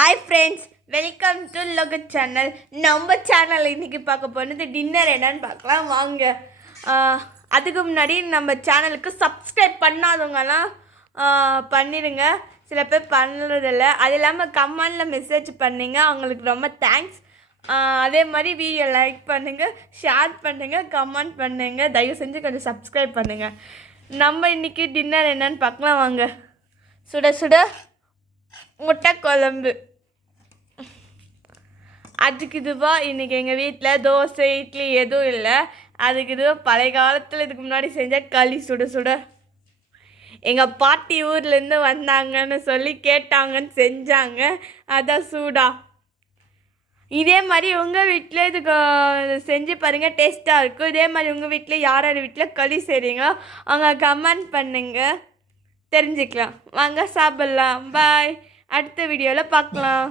Hi friends, welcome to Lokath channel. நம்ம channel இன்றைக்கி பார்க்க போனது டின்னர் என்னன்னு பார்க்கலாம் வாங்க. அதுக்கு முன்னாடி நம்ம சேனலுக்கு சப்ஸ்கிரைப் பண்ணாதவங்கலாம் பண்ணிடுங்க. சில பேர் பண்ணுறதில்ல. அது இல்லாமல் கமெண்டில் மெசேஜ் பண்ணிங்க, அவங்களுக்கு ரொம்ப தேங்க்ஸ். அதே மாதிரி வீடியோ லைக் பண்ணுங்கள், ஷேர் பண்ணுங்கள், கமெண்ட் பண்ணுங்கள். தயவு செஞ்சு கொஞ்சம் சப்ஸ்கிரைப் பண்ணுங்கள். நம்ம இன்றைக்கி டின்னர் என்னன்னு பார்க்கலாம் வாங்க. சுட சுட முட்டை குழம்பு. அதுக்கு இதுவாக இன்றைக்கி எங்கள் வீட்டில் தோசை இட்லி எதுவும் இல்லை. அதுக்கு இதுவாக பழைய காலத்தில் இதுக்கு முன்னாடி செஞ்ச களி சுட சுட. எங்கள் பாட்டி ஊர்லேருந்து வந்தாங்கன்னு சொல்லி கேட்டாங்கன்னு செஞ்சாங்க. அதான் சூடா. இதே மாதிரி உங்கள் வீட்டில் இதுக்கு செஞ்சு பாருங்கள், டேஸ்ட்டாக இருக்கும். இதே மாதிரி உங்கள் வீட்டில் யார் யார் வீட்டில் களி செய்கிறீங்களோ அவங்க கமெண்ட் பண்ணுங்க, தெரிஞ்சுக்கலாம். வாங்க சாப்பிட்லாம். பாய். அடுத்த வீடியோவில் பார்க்கலாம்.